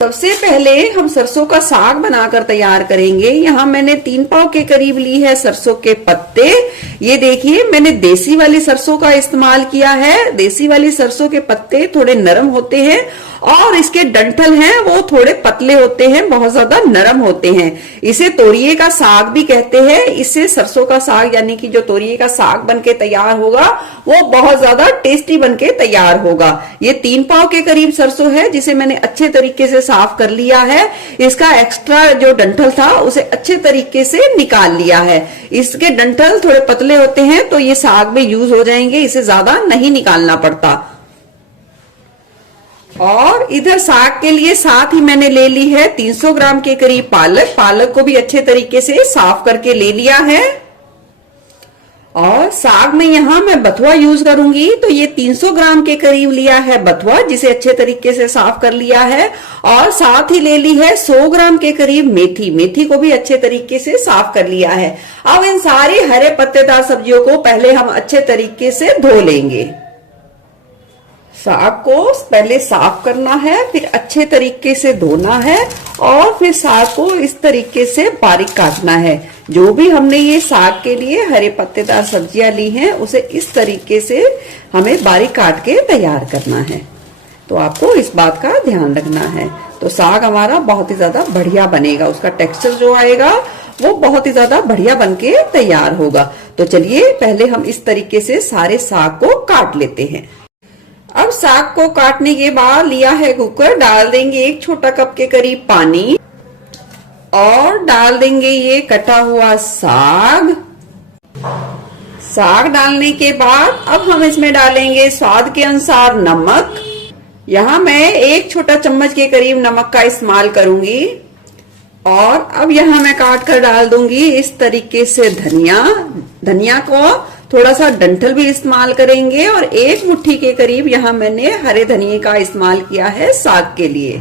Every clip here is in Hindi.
सबसे पहले हम सरसों का साग बनाकर तैयार करेंगे। यहाँ मैंने 3 पाव के करीब ली है सरसों के पत्ते। ये देखिए मैंने देसी वाली सरसों का इस्तेमाल किया है। देसी वाली सरसों के पत्ते थोड़े नरम होते हैं और इसके डंठल हैं वो थोड़े पतले होते हैं, बहुत ज्यादा नरम होते हैं। इसे तोरिए का साग भी कहते हैं। इससे सरसों का साग यानी कि जो तोरिए का साग बनके तैयार होगा वो बहुत ज्यादा टेस्टी बनके तैयार होगा। ये 3 पाव के करीब सरसों है जिसे मैंने अच्छे तरीके से साफ कर लिया है। इसका एक्स्ट्रा जो डंठल था उसे अच्छे तरीके से निकाल लिया है। इसके डंठल थोड़े पतले होते हैं तो ये साग में यूज हो जाएंगे, इसे ज्यादा नहीं निकालना पड़ता। और इधर साग के लिए साथ ही मैंने ले ली है 300 ग्राम के करीब पालक। पालक को भी अच्छे तरीके से साफ करके ले लिया है। और साग में यहाँ मैं बथुआ यूज करूंगी तो ये 300 ग्राम के करीब लिया है बथुआ, जिसे अच्छे तरीके से साफ कर लिया है। और साथ ही ले ली है 100 ग्राम के करीब मेथी। मेथी को भी अच्छे तरीके से साफ कर लिया है। अब इन सारी हरे पत्तेदार सब्जियों को पहले हम अच्छे तरीके से धो लेंगे। साग को पहले साफ करना है, फिर अच्छे तरीके से धोना है और फिर साग को इस तरीके से बारीक काटना है। जो भी हमने ये साग के लिए हरे पत्तेदार सब्जियां ली हैं उसे इस तरीके से हमें बारीक काट के तैयार करना है। तो आपको इस बात का ध्यान रखना है। तो साग हमारा बहुत ही ज्यादा बढ़िया बनेगा, उसका टेक्सचर जो आएगा वो बहुत ही ज्यादा बढ़िया बनके तैयार होगा। तो चलिए पहले हम इस तरीके से सारे साग को काट लेते हैं। अब साग को काटने के बाद लिया है कुकर, डाल देंगे 1 छोटा कप के करीब पानी और डाल देंगे ये कटा हुआ साग। साग डालने के बाद अब हम इसमें डालेंगे स्वाद के अनुसार नमक। यहाँ मैं 1 छोटा चम्मच के करीब नमक का इस्तेमाल करूंगी। और अब यहाँ मैं काट कर डाल दूंगी इस तरीके से धनिया। धनिया को थोड़ा सा डंठल भी इस्तेमाल करेंगे और 1 मुट्ठी के करीब यहाँ मैंने हरे धनिये का इस्तेमाल किया है साग के लिए।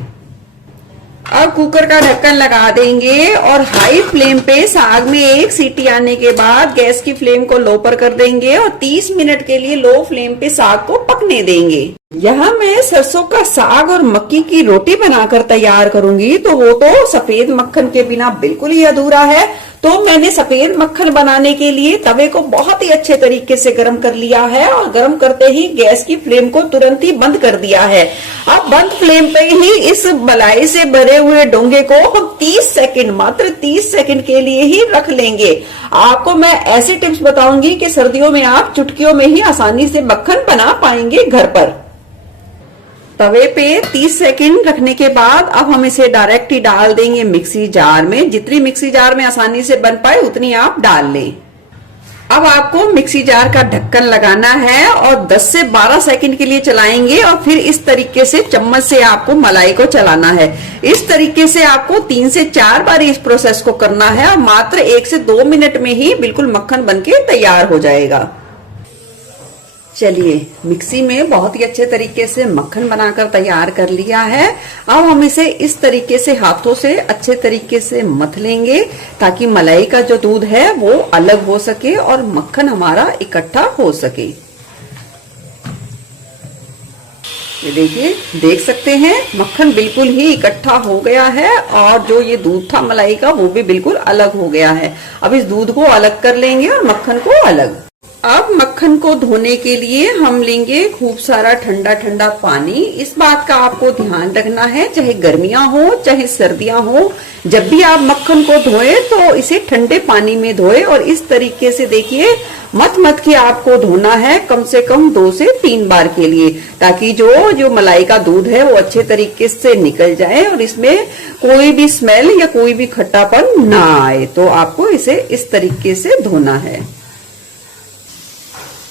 अब कुकर का ढक्कन लगा देंगे और हाई फ्लेम पे साग में 1 सीटी आने के बाद गैस की फ्लेम को लो पर कर देंगे और 30 मिनट के लिए लो फ्लेम पे साग को पकने देंगे। यहाँ मैं सरसों का साग और मक्की की रोटी बनाकर तैयार करूंगी तो वो तो सफेद मक्खन के बिना बिल्कुल ही अधूरा है। तो मैंने सफेद मक्खन बनाने के लिए तवे को बहुत ही अच्छे तरीके से गर्म कर लिया है और गर्म करते ही गैस की फ्लेम को तुरंत ही बंद कर दिया है। अब बंद फ्लेम पे ही इस मलाई से भरे हुए डोंगे को हम 30 सेकंड, मात्र 30 सेकंड के लिए ही रख लेंगे। आपको मैं ऐसे टिप्स बताऊंगी कि सर्दियों में आप चुटकियों में ही आसानी से मक्खन बना पाएंगे घर पर। तवे पे 30 सेकंड रखने के बाद अब हम इसे डायरेक्ट ही डाल देंगे मिक्सी जार में। जितनी मिक्सी जार में आसानी से बन पाए उतनी आप डाल लें। अब आपको मिक्सी जार का ढक्कन लगाना है और 10 से 12 सेकंड के लिए चलाएंगे और फिर इस तरीके से चम्मच से आपको मलाई को चलाना है। इस तरीके से आपको 3 से 4 बार इस प्रोसेस को करना है और मात्र 1 से 2 मिनट में ही बिल्कुल मक्खन बनके तैयार हो जाएगा। चलिए मिक्सी में बहुत ही अच्छे तरीके से मक्खन बनाकर तैयार कर लिया है। अब हम इसे इस तरीके से हाथों से अच्छे तरीके से मथ लेंगे ताकि मलाई का जो दूध है वो अलग हो सके और मक्खन हमारा इकट्ठा हो सके। ये देखिए, देख सकते हैं मक्खन बिल्कुल ही इकट्ठा हो गया है और जो ये दूध था मलाई का वो भी बिल्कुल अलग हो गया है। अब इस दूध को अलग कर लेंगे और मक्खन को अलग। अब मक्खन को धोने के लिए हम लेंगे खूब सारा ठंडा ठंडा पानी। इस बात का आपको ध्यान रखना है, चाहे गर्मियां हो चाहे सर्दियां हो, जब भी आप मक्खन को धोएं तो इसे ठंडे पानी में धोएं और इस तरीके से देखिए मत मत के आपको धोना है कम से कम 2 से 3 बार के लिए, ताकि जो मलाई का दूध है वो अच्छे तरीके से निकल जाए और इसमें कोई भी स्मेल या कोई भी खट्टापन ना आए। तो आपको इसे इस तरीके से धोना है।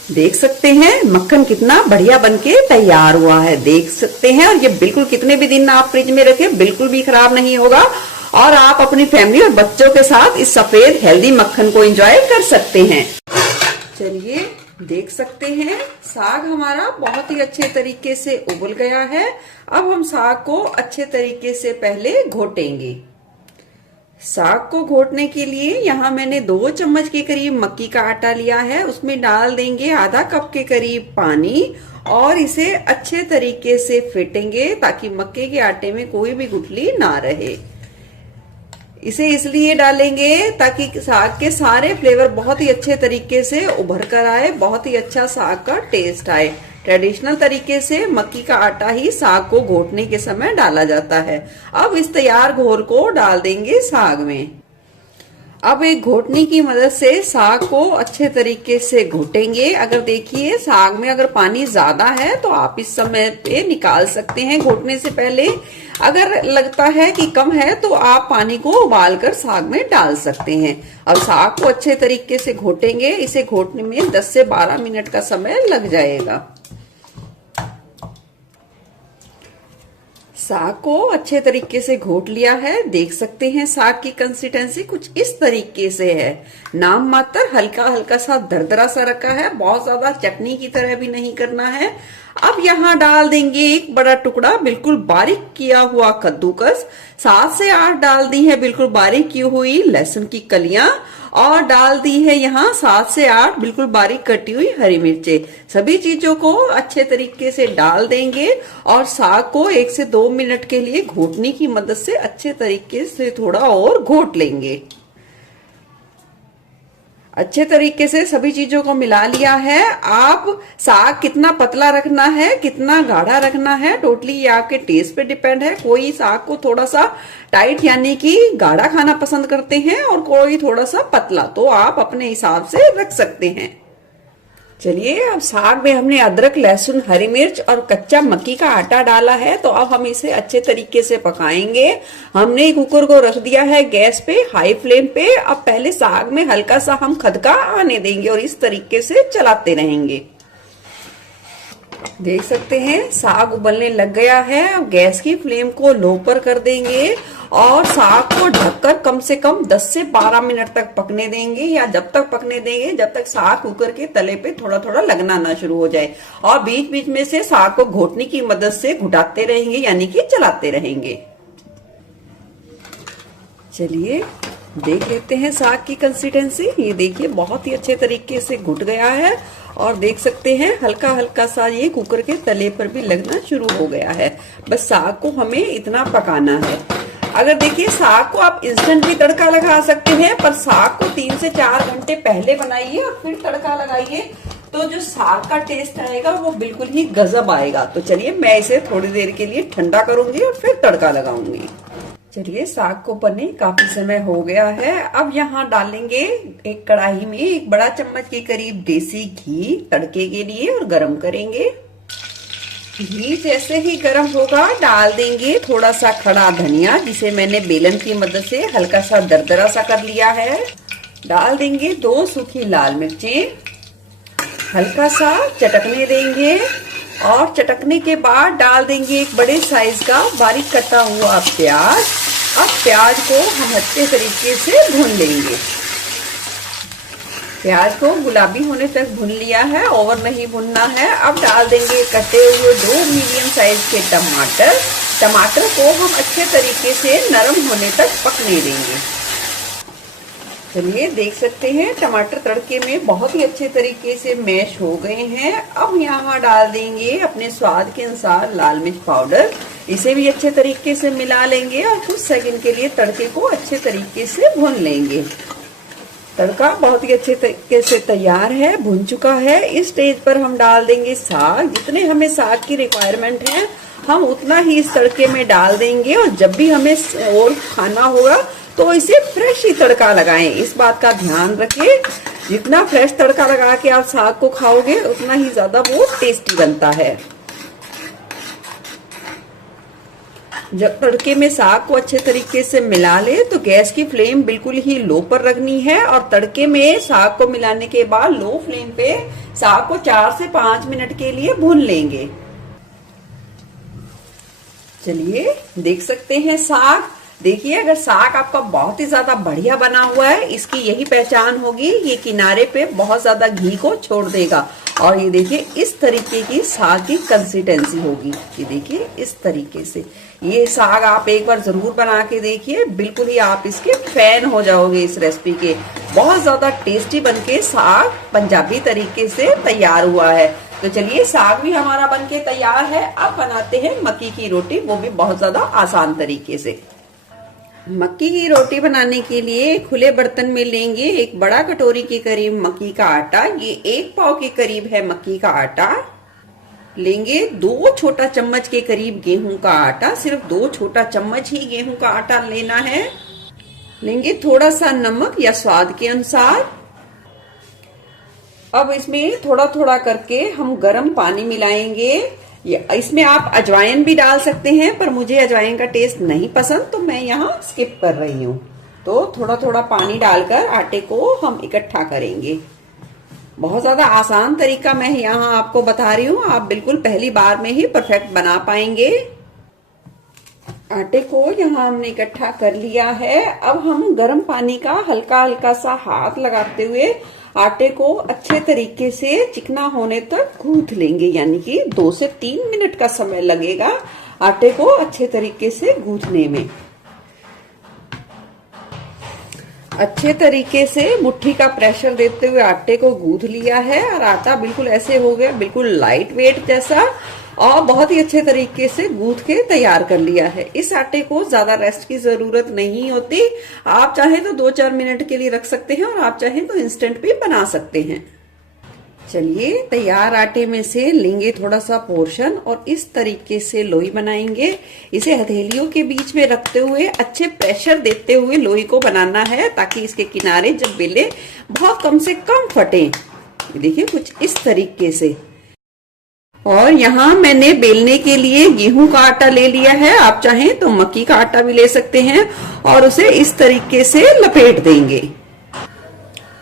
देख सकते हैं मक्खन कितना बढ़िया बनके तैयार हुआ है, देख सकते हैं। और ये बिल्कुल कितने भी दिन आप फ्रिज में रखें बिल्कुल भी खराब नहीं होगा और आप अपनी फैमिली और बच्चों के साथ इस सफेद हेल्दी मक्खन को एंजॉय कर सकते हैं। चलिए देख सकते हैं साग हमारा बहुत ही अच्छे तरीके से उबल गया है। अब हम साग को अच्छे तरीके से पहले घोटेंगे। साग को घोटने के लिए यहाँ मैंने 2 चम्मच के करीब मक्की का आटा लिया है। उसमें डाल देंगे आधा कप के करीब पानी और इसे अच्छे तरीके से फेंटेंगे ताकि मक्के के आटे में कोई भी गुठली ना रहे। इसे इसलिए डालेंगे ताकि साग के सारे फ्लेवर बहुत ही अच्छे तरीके से उभर कर आए, बहुत ही अच्छा साग का टेस्ट आए। ट्रेडिशनल तरीके से मक्की का आटा ही साग को घोटने के समय डाला जाता है। अब इस तैयार घोल को डाल देंगे साग में। अब एक घोटनी की मदद से साग को अच्छे तरीके से घोटेंगे। अगर देखिए साग में अगर पानी ज्यादा है तो आप इस समय पे निकाल सकते हैं घोटने से पहले। अगर लगता है कि कम है तो आप पानी को उबाल कर साग में डाल सकते हैं। अब साग को अच्छे तरीके से घोटेंगे। इसे घोटने में 10 से 12 मिनट का समय लग जाएगा। साग को अच्छे तरीके से घोट लिया है। देख सकते हैं साग की कंसिस्टेंसी कुछ इस तरीके से है। नाम मात्र हल्का हल्का सा दरदरा सा रखा है, बहुत ज्यादा चटनी की तरह भी नहीं करना है। अब यहाँ डाल देंगे एक बड़ा टुकड़ा बिल्कुल बारीक किया हुआ कद्दूकस। 7 से 8 डाल दी है बिल्कुल बारीक की हुई लहसुन की कलियां और डाल दी है यहाँ 7 से 8 बिल्कुल बारीक कटी हुई हरी मिर्चें। सभी चीजों को अच्छे तरीके से डाल देंगे और साग को 1 से 2 मिनट के लिए घोटनी की मदद से अच्छे तरीके से थोड़ा और घोट लेंगे। अच्छे तरीके से सभी चीजों को मिला लिया है। आप साग कितना पतला रखना है कितना गाढ़ा रखना है टोटली ये आपके टेस्ट पे डिपेंड है। कोई साग को थोड़ा सा टाइट यानी कि गाढ़ा खाना पसंद करते हैं और कोई थोड़ा सा पतला, तो आप अपने हिसाब से रख सकते हैं। चलिए अब साग में हमने अदरक लहसुन हरी मिर्च और कच्चा मक्की का आटा डाला है तो अब हम इसे अच्छे तरीके से पकाएंगे। हमने कुकर को रख दिया है गैस पे हाई फ्लेम पे। अब पहले साग में हल्का सा हम खदका आने देंगे और इस तरीके से चलाते रहेंगे। देख सकते हैं साग उबलने लग गया है। अब गैस की फ्लेम को लो पर कर देंगे और साग को ढककर कम से कम 10 से 12 मिनट तक पकने देंगे, या जब तक पकने देंगे जब तक साग कुकर के तले पे थोड़ा थोड़ा लगना ना शुरू हो जाए। और बीच बीच में से साग को घोटनी की मदद से घुटाते रहेंगे यानी कि चलाते रहेंगे। चलिए देख लेते हैं साग की कंसिस्टेंसी। ये देखिए बहुत ही अच्छे तरीके से घुट गया है और देख सकते हैं हल्का हल्का सा ये कुकर के तले पर भी लगना शुरू हो गया है। बस साग को हमें इतना पकाना है। अगर देखिए साग को आप इंस्टेंट भी तड़का लगा सकते हैं, पर साग को 3 से 4 घंटे पहले बनाइए और फिर तड़का लगाइए तो जो साग का टेस्ट आएगा वो बिल्कुल ही गजब आएगा। तो चलिए मैं इसे थोड़ी देर के लिए ठंडा करूंगी और फिर तड़का लगाऊंगी। चलिए साग को बने काफी समय हो गया है। अब यहाँ डालेंगे एक कढ़ाई में 1 बड़ा चम्मच के करीब देसी घी तड़के के लिए और गरम करेंगे। घी जैसे ही गरम होगा डाल देंगे थोड़ा सा खड़ा धनिया जिसे मैंने बेलन की मदद से हल्का सा दरदरा सा कर लिया है। डाल देंगे 2 सूखी लाल मिर्चें, हल्का सा चटकने देंगे और चटकने के बाद डाल देंगे एक बड़े साइज का बारीक कटा हुआ प्याज। अब प्याज को हम अच्छे तरीके से भून लेंगे। प्याज को गुलाबी होने तक भून लिया है, ओवर नहीं भुनना है। अब डाल देंगे कटे हुए 2 मीडियम साइज के टमाटर। टमाटर को हम अच्छे तरीके से नरम होने तक पकने देंगे। चलिए देख सकते हैं टमाटर तड़के में बहुत ही अच्छे तरीके से मैश हो गए हैं। अब यहाँ डाल देंगे अपने स्वाद के अनुसार लाल मिर्च पाउडर। इसे भी अच्छे तरीके से मिला लेंगे और कुछ सेकंड के लिए तड़के को अच्छे तरीके से भून लेंगे। तड़का बहुत ही अच्छे तरीके से तैयार है, भुन चुका है। इस स्टेज पर हम डाल देंगे साग। जितने हमें साग की रिक्वायरमेंट है हम उतना ही इस तड़के में डाल देंगे और जब भी हमें और खाना होगा तो इसे फ्रेश ही तड़का लगाएं। इस बात का ध्यान रखें, जितना फ्रेश तड़का लगा के आप साग को खाओगे उतना ही ज्यादा वो टेस्टी बनता है। जब तड़के में साग को अच्छे तरीके से मिला ले तो गैस की फ्लेम बिल्कुल ही लो पर रखनी है और तड़के में साग को मिलाने के बाद लो फ्लेम पे साग को 4 से 5 मिनट के लिए भून लेंगे। चलिए देख सकते हैं साग। देखिए अगर साग आपका बहुत ही ज्यादा बढ़िया बना हुआ है इसकी यही पहचान होगी, ये किनारे पे बहुत ज्यादा घी को छोड़ देगा। और ये देखिए इस तरीके की साग की कंसिस्टेंसी होगी। ये देखिए इस तरीके से ये साग आप एक बार जरूर बना के देखिए, बिल्कुल ही आप इसके फैन हो जाओगे इस रेसिपी के। बहुत ज्यादा टेस्टी बनके साग पंजाबी तरीके से तैयार हुआ है। तो चलिए साग भी हमारा बनके तैयार है। अब बनाते हैं मक्की की रोटी, वो भी बहुत ज्यादा आसान तरीके से। मक्की की रोटी बनाने के लिए खुले बर्तन में लेंगे एक बड़ा कटोरी के करीब मक्की का आटा। ये 1 पाव के करीब है मक्की का आटा। लेंगे 2 छोटा चम्मच के करीब गेहूं का आटा, सिर्फ 2 छोटा चम्मच ही गेहूं का आटा लेना है। लेंगे थोड़ा सा नमक या स्वाद के अनुसार। अब इसमें थोड़ा थोड़ा करके हम गर्म पानी मिलाएंगे। इसमें आप अजवाइन भी डाल सकते हैं, पर मुझे अजवाइन का टेस्ट नहीं पसंद, तो मैं यहाँ स्किप कर रही हूँ। तो थोड़ा थोड़ा पानी डालकर आटे को हम इकट्ठा करेंगे। बहुत ज्यादा आसान तरीका मैं यहाँ आपको बता रही हूँ, आप बिल्कुल पहली बार में ही परफेक्ट बना पाएंगे। आटे को यहाँ हमने इकट्ठा कर लिया है। अब हम गर्म पानी का हल्का हल्का सा हाथ लगाते हुए आटे को अच्छे तरीके से चिकना होने तक गूंथ लेंगे, यानी कि 2 से 3 मिनट का समय लगेगा आटे को अच्छे तरीके से गूंथने में। अच्छे तरीके से मुट्ठी का प्रेशर देते हुए आटे को गूंथ लिया है और आटा बिल्कुल ऐसे हो गया, बिल्कुल लाइट वेट जैसा, और बहुत ही अच्छे तरीके से गूंथ के तैयार कर लिया है। इस आटे को ज्यादा रेस्ट की जरूरत नहीं होती। आप चाहे तो 2-4 मिनट के लिए रख सकते हैं और आप चाहे तो इंस्टेंट भी बना सकते हैं। चलिए तैयार आटे में से लेंगे थोड़ा सा पोर्शन और इस तरीके से लोई बनाएंगे। इसे हथेलियों के बीच में रखते हुए अच्छे प्रेशर देते हुए लोई को बनाना है, ताकि इसके किनारे जब बेले बहुत कम से कम फटे। देखिए कुछ इस तरीके से। और यहाँ मैंने बेलने के लिए गेहूं का आटा ले लिया है, आप चाहें तो मक्की का आटा भी ले सकते हैं, और उसे इस तरीके से लपेट देंगे।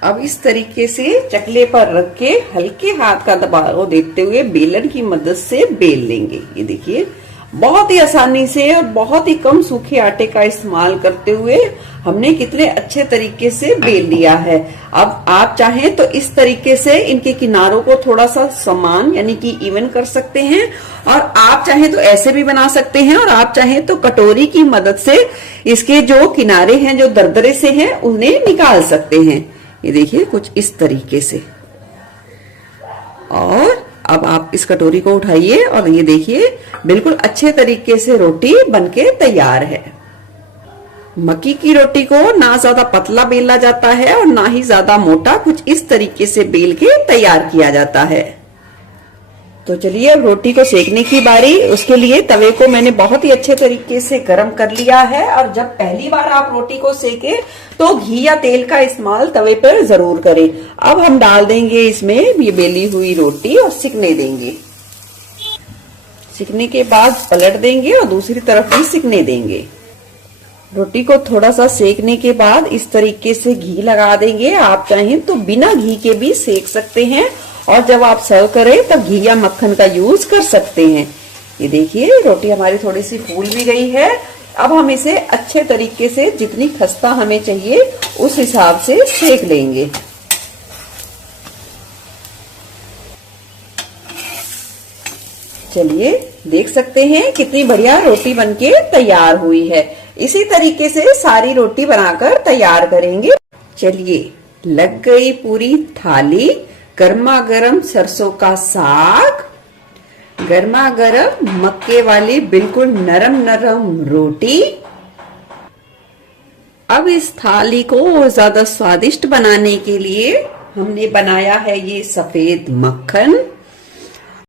अब इस तरीके से चकले पर रख के हल्के हाथ का दबाव देते हुए बेलन की मदद से बेल लेंगे। ये देखिए बहुत ही आसानी से और बहुत ही कम सूखे आटे का इस्तेमाल करते हुए हमने कितने अच्छे तरीके से बेल लिया है। अब आप चाहें तो इस तरीके से इनके किनारों को थोड़ा सा समान यानी कि इवन कर सकते हैं, और आप चाहें तो ऐसे भी बना सकते हैं, और आप चाहें तो कटोरी की मदद से इसके जो किनारे हैं जो दरदरे से हैं उन्हें निकाल सकते हैं। ये देखिए कुछ इस तरीके से। और अब आप इस कटोरी को उठाइए और ये देखिए बिल्कुल अच्छे तरीके से रोटी बनके तैयार है। मक्की की रोटी को ना ज्यादा पतला बेला जाता है और ना ही ज्यादा मोटा, कुछ इस तरीके से बेल के तैयार किया जाता है। तो चलिए अब रोटी को सेकने की बारी। उसके लिए तवे को मैंने बहुत ही अच्छे तरीके से गर्म कर लिया है, और जब पहली बार आप रोटी को सेके तो घी या तेल का इस्तेमाल तवे पर जरूर करें। अब हम डाल देंगे इसमें ये बेली हुई रोटी और सिकने देंगे। सिकने के बाद पलट देंगे और दूसरी तरफ भी सिकने देंगे। रोटी को थोड़ा सा सेकने के बाद इस तरीके से घी लगा देंगे। आप चाहें तो बिना घी के भी सेक सकते हैं, और जब आप सर्व करें तब घी या मक्खन का यूज कर सकते हैं। ये देखिए रोटी हमारी थोड़ी सी फूल भी गई है। अब हम इसे अच्छे तरीके से जितनी खस्ता हमें चाहिए उस हिसाब से सेक लेंगे। चलिए देख सकते हैं कितनी बढ़िया रोटी बनके तैयार हुई है। इसी तरीके से सारी रोटी बनाकर तैयार करेंगे। चलिए लग गई पूरी थाली। गर्मा गर्म सरसों का साग, गर्मा गर्म मक्के वाली बिल्कुल नरम नरम रोटी। अब इस थाली को और ज्यादा स्वादिष्ट बनाने के लिए हमने बनाया है ये सफेद मक्खन।